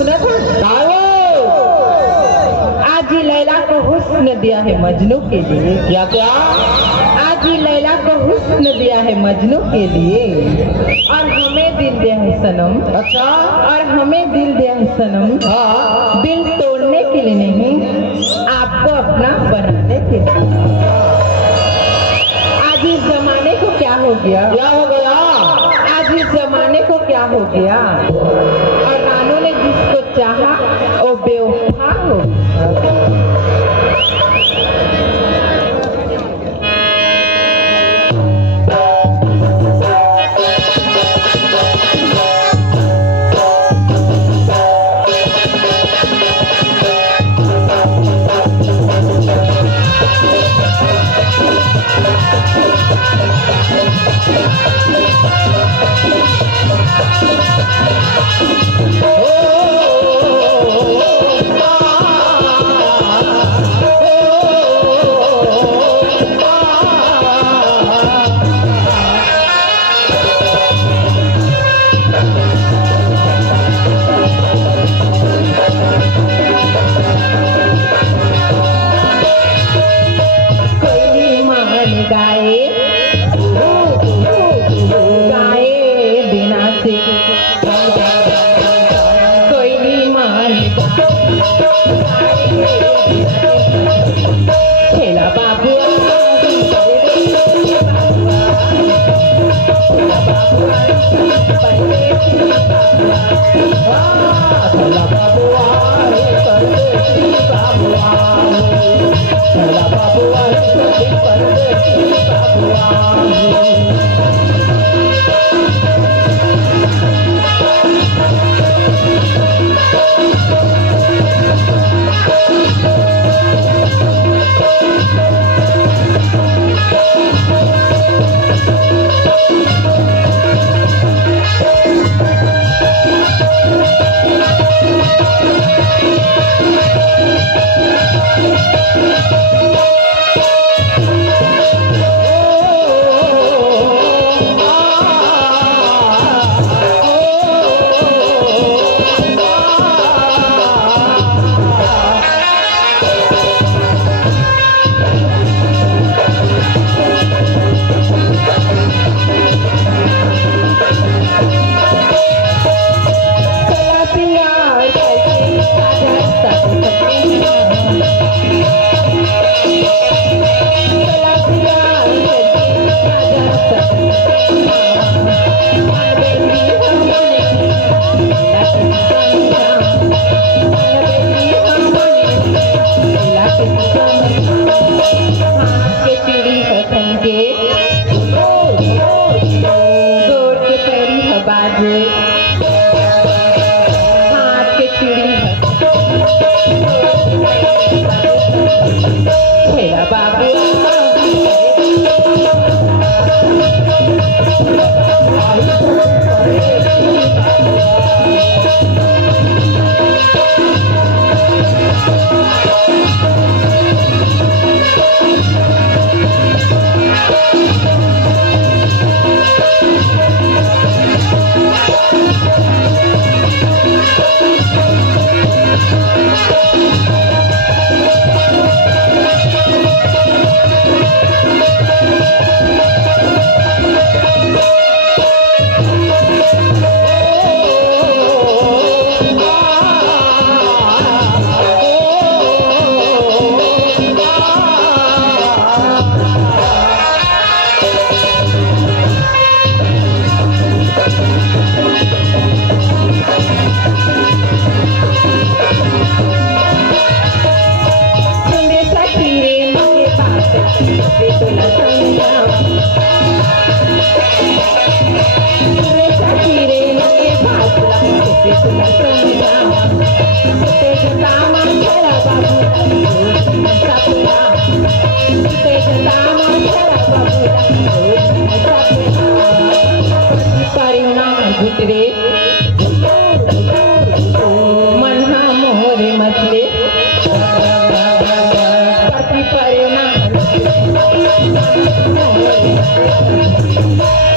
सुना था? आज ही लैला को हुस्न दिया है मजनू के लिए। क्या क्या? आज ही लैला को हुस्न दिया है मजनू के लिए, और हमें दिल दिया है सनम। अच्छा, और हमें दिल दिया है सनम। हाँ, दिल तोड़ने के लिए नहीं, आपको अपना बनाने के लिए। आज इस जमाने को क्या हो गया? क्या हो गया? आज इस जमाने को क्या हो गया? और रानू ने जिसको चाहा वो बेवफा हो गया।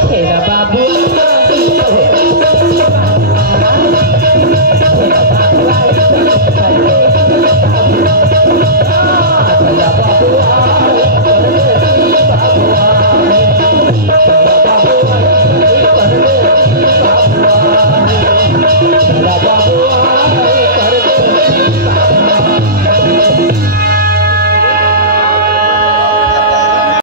Hey, Bye.